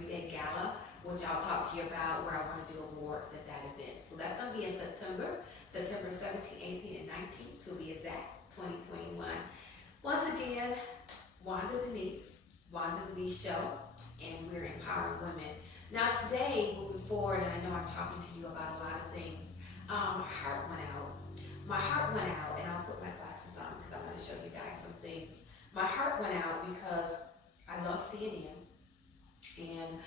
3-day gala, which I'll talk to you about, where I want to do awards at that event. So that's going to be in September 17th, 18th, and 19th to be exact, 2021. Once again, Wanda Denise, Wanda Denise Show, and we're empowering women. Now today, moving forward, and I know I'm talking to you about a lot of things, my heart went out. My heart went out, and I'll put my glasses on because I'm going to show you guys some things. My heart went out because I love CNN, and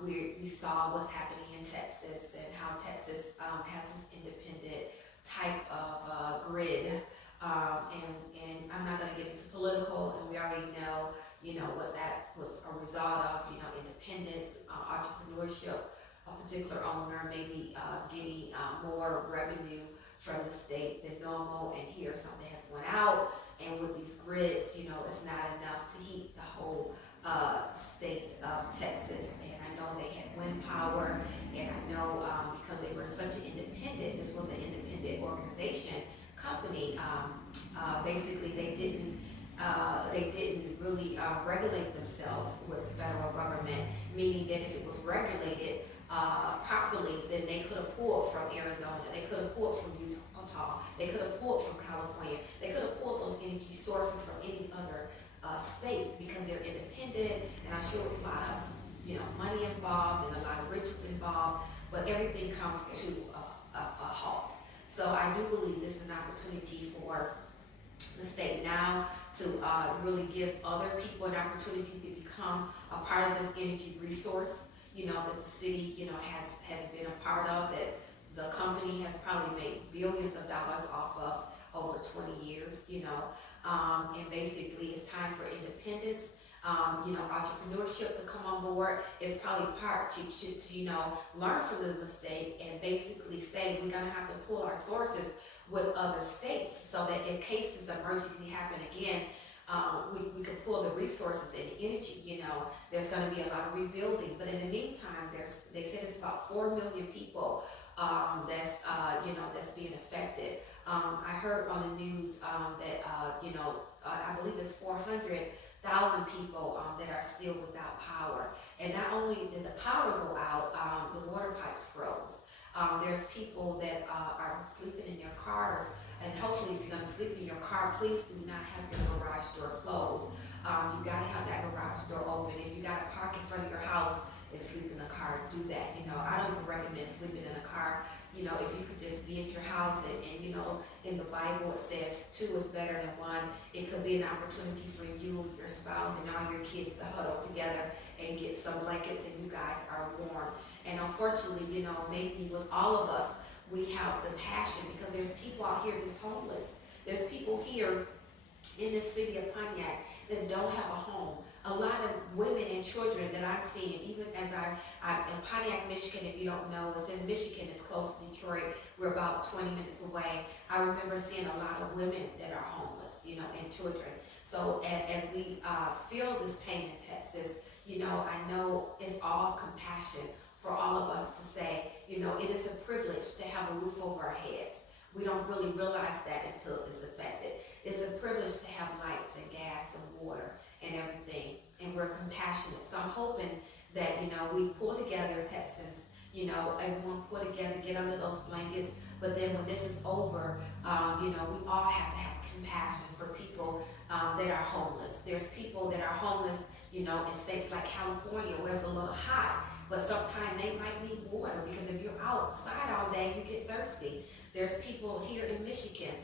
we saw what's happening in Texas and how Texas has this independent type of grid. And I'm not going to get into political, and we already know, what that was a result of, independence, entrepreneurship, a particular owner maybe getting more revenue from the state than normal, and here something has went out, and with these grids, it's not enough to heat the whole state of Texas. And I know they had wind power, and I know because they were such an independent, this was an independent organization, company, basically they didn't really regulate themselves with the federal government, meaning that if it was regulated properly, then they could have pulled from Arizona, they could have pulled from Utah, they could have pulled from California, they could have pulled those energy sources from any other state, because they're independent. And I'm sure it's a lot of money involved and a lot of riches involved, but everything comes to a halt. So I do believe this is an opportunity for the state now to really give other people an opportunity to become a part of this energy resource, that the city, has been a part of, that the company has probably made billions of dollars off of over 20 years, and basically it's time for independence. Entrepreneurship to come on board is probably part to learn from the mistake and basically say we're going to have to pull our sources with other states, so that in case this emergency happen again, we could pull the resources and the energy. There's going to be a lot of rebuilding, but in the meantime, they said it's about 4 million people that's being affected. I heard on the news that I believe it's 400,000 people that are still without power. And not only did the power go out, the water pipes froze. There's people that are sleeping in their cars, and hopefully if you're going to sleep in your car, please do not have your garage door closed. You got to have that garage door open. If you got to park in front of your house and sleep in a car, do that. I don't even recommend sleeping in a car. If you could just be at your house, and in the Bible it says 2 is better than 1. It could be an opportunity for you, your spouse, and all your kids to huddle together and get some blankets, and you guys are warm. And unfortunately, maybe with all of us, we have the passion, because there's people out here that's homeless. There's people here in the city of Pontiac that don't have a home. A lot of women and children that I'm seeing, even as I'm in Pontiac, Michigan, if you don't know, it's in Michigan, it's close to Detroit. We're about 20 minutes away. I remember seeing a lot of women that are homeless, and children. So as we feel this pain in Texas, I know it's all compassion for all of us to say, it is a privilege to have a roof over our heads. We don't really realize that until it's affected. It's a privilege to have lights and gas and water and everything, and we're compassionate. So I'm hoping that, we pull together, Texans, everyone pull together, get under those blankets, but then when this is over, we all have to have compassion for people that are homeless. There's people that are homeless, in states like California where it's a little hot, but sometimes they might need water, because if you're outside all day, you get thirsty. There's people here in Michigan,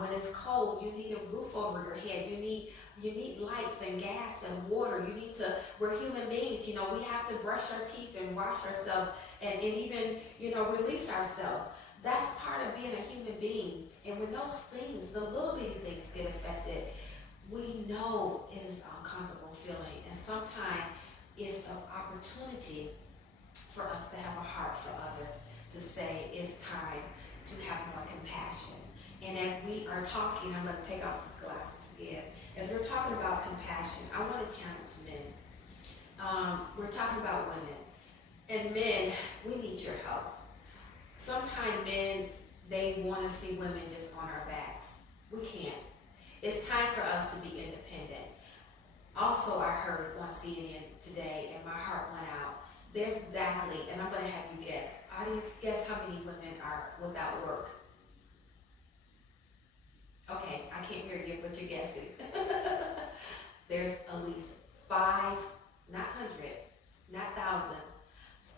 when it's cold, you need a roof over your head. You need lights and gas and water. We're human beings, we have to brush our teeth and wash ourselves and even, release ourselves. That's part of being a human being. And when those things, the little bitty things get affected, we know it is an uncomfortable feeling. And sometimes it's an opportunity for us to have a heart for others, to say it's time to have more compassion. And as we are talking, I'm going to take off these glasses again. As we're talking about compassion, I want to challenge men. We're talking about women. And men, we need your help. Sometimes men, they want to see women just on our backs. We can't. It's time for us to be independent. Also, also I heard on CNN today, and my heart went out. There's exactly, and I'm going to have you guess. Audience, guess how many women are without work? Okay, I can't hear you, but you're guessing. There's at least five, not hundred, not thousand,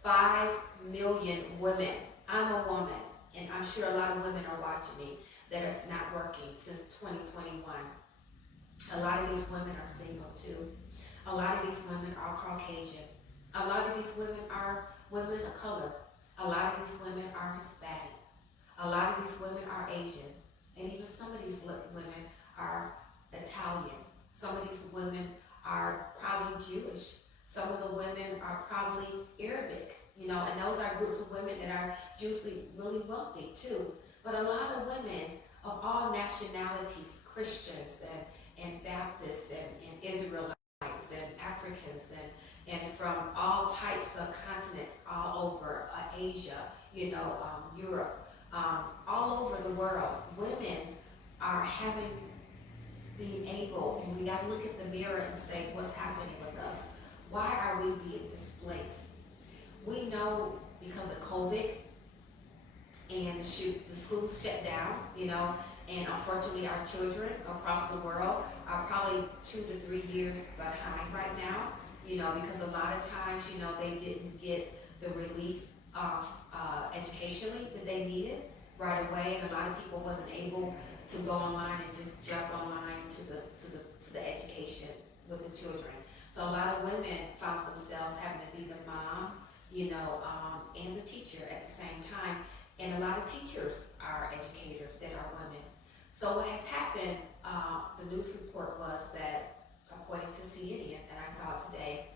5 million women. I'm a woman, and I'm sure a lot of women are watching me that is not working since 2021. A lot of these women are single too. A lot of these women are Caucasian. A lot of these women are women of color. A lot of these women are Hispanic. A lot of these women are Asian. And even some of these women are Italian. Some of these women are probably Jewish. Some of the women are probably Arabic, and those are groups of women that are usually really wealthy too. But a lot of women of all nationalities, Christians and Baptists and Israelites and Africans and from all types of continents all over Asia, Europe, all over the world, women are being able, and we got to look at the mirror and say, what's happening with us? Why are we being displaced? We know because of COVID and the schools shut down, and unfortunately our children across the world are probably 2 to 3 years behind right now, because a lot of times, they didn't get the relief of educationally that they needed right away, and a lot of people wasn't able to go online and just jump online to the education with the children. So a lot of women found themselves having to be the mom, and the teacher at the same time. And a lot of teachers are educators that are women. So what has happened, the news report was that, according to CNN, and I saw it today,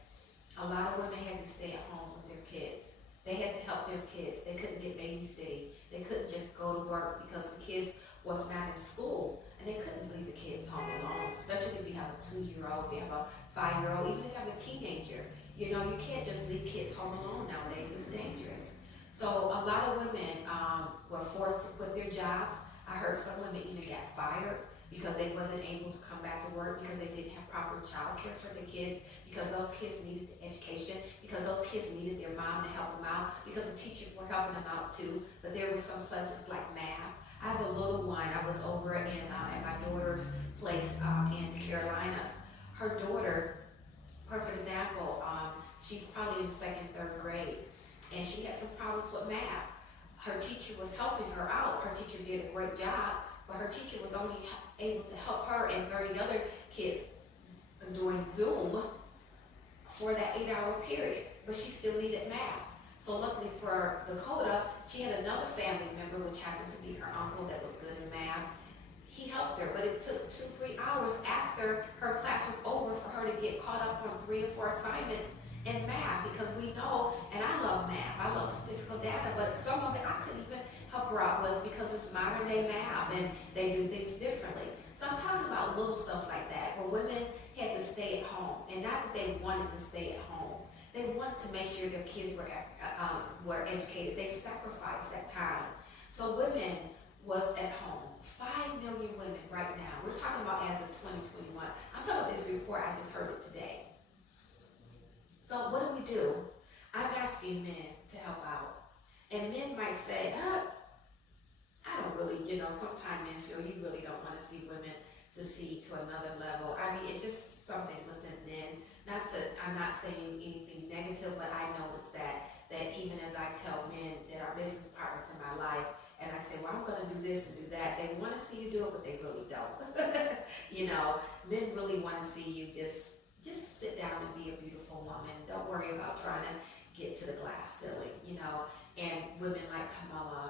a lot of women had to stay at home with their kids. They had to help their kids. They couldn't get babysitting. They couldn't just go to work because the kids was not in school, and they couldn't leave the kids home alone, especially if you have a 2-year-old, if you have a 5-year-old, even if you have a teenager. You can't just leave kids home alone nowadays. It's dangerous. So a lot of women were forced to quit their jobs. I heard some women even got fired because they wasn't able to come back to work because they didn't have proper child care for their kids, because those kids needed the education, because those kids needed their mom to help them out, because the teachers were helping them out too. But there were some subjects like math. I have a little one. I was over at my daughter's place in Carolinas. Her daughter, perfect example, she's probably in second, third grade, and she had some problems with math. Her teacher was helping her out. Her teacher did a great job, but her teacher was only able to help her and 30 other kids during Zoom for that 8-hour period, but she still needed math. So luckily for Dakota, she had another family member, which happened to be her uncle, that was good in math. He helped her, but it took 2-3 hours after her class was over for her to get caught up on 3 or 4 assignments in math, because we know, and I love math, I love statistical data, but some of it I couldn't even help her out with because it's modern day math and they do things differently. So I'm talking about little stuff like that, where women had to stay at home, and not that they wanted to stay at home. They wanted to make sure their kids were educated. They sacrificed that time. So women was at home. 5 million women right now. We're talking about as of 2021. I'm talking about this report. I just heard it today. So what do? I'm asking men to help out. And men might say, I don't really, sometimes men feel you really don't want to see women succeed to another level. I mean, it's just something within men. I'm not saying anything negative, but I notice that even as I tell men that are business partners in my life, and I say, well, I'm going to do this and do that, they want to see you do it, but they really don't. Men really want to see you just sit down and be a beautiful woman. Don't worry about trying to get to the glass ceiling, and women like Kamala